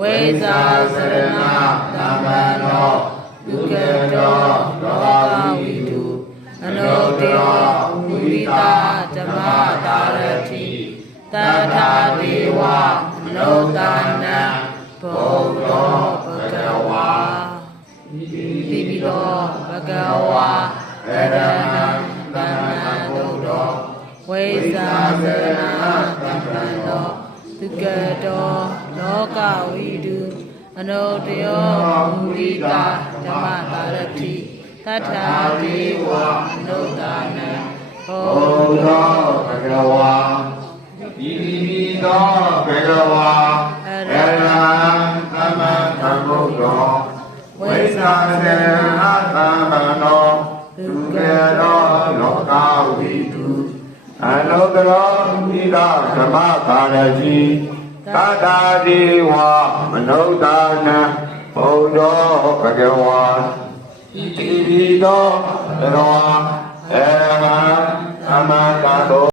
ဝိဇာစရဏသမ္မနောဒုက္ခတောလောကဝိတုအနုတ္တယောမုဒိတာဓမ္မတာရတိတထာဒေဝအနုတ္တနာဘုရောဘဂဝါတိပိတောဘဂဝါအရဟံသမ္မာဗုဒ္ဓောဝိဇာစရဏသမ္မနောဒုက္ခတောလောကဝိတုအနုတ္တယောမုဒိတာဓမ္မတာရတိတထာဒေဝအနုတ္တနာဘုရောဘဂဝါတိပိတောဘဂဝါအရဟံသမ္မာသမ္ဗုဒ္ဓောဝိသံသေနသမ္မနောဒုက္ခေတောလောကဝိတုအနုတ္တရောဝိတာဓမ္မသာရတိသတ္တာဒေဝမနုဿာနံဘုဒ္ဓောဘဂဝါတိပိတောဘဂဝါအရဟံသမ္မာသမ္ဗုဒ္ဓော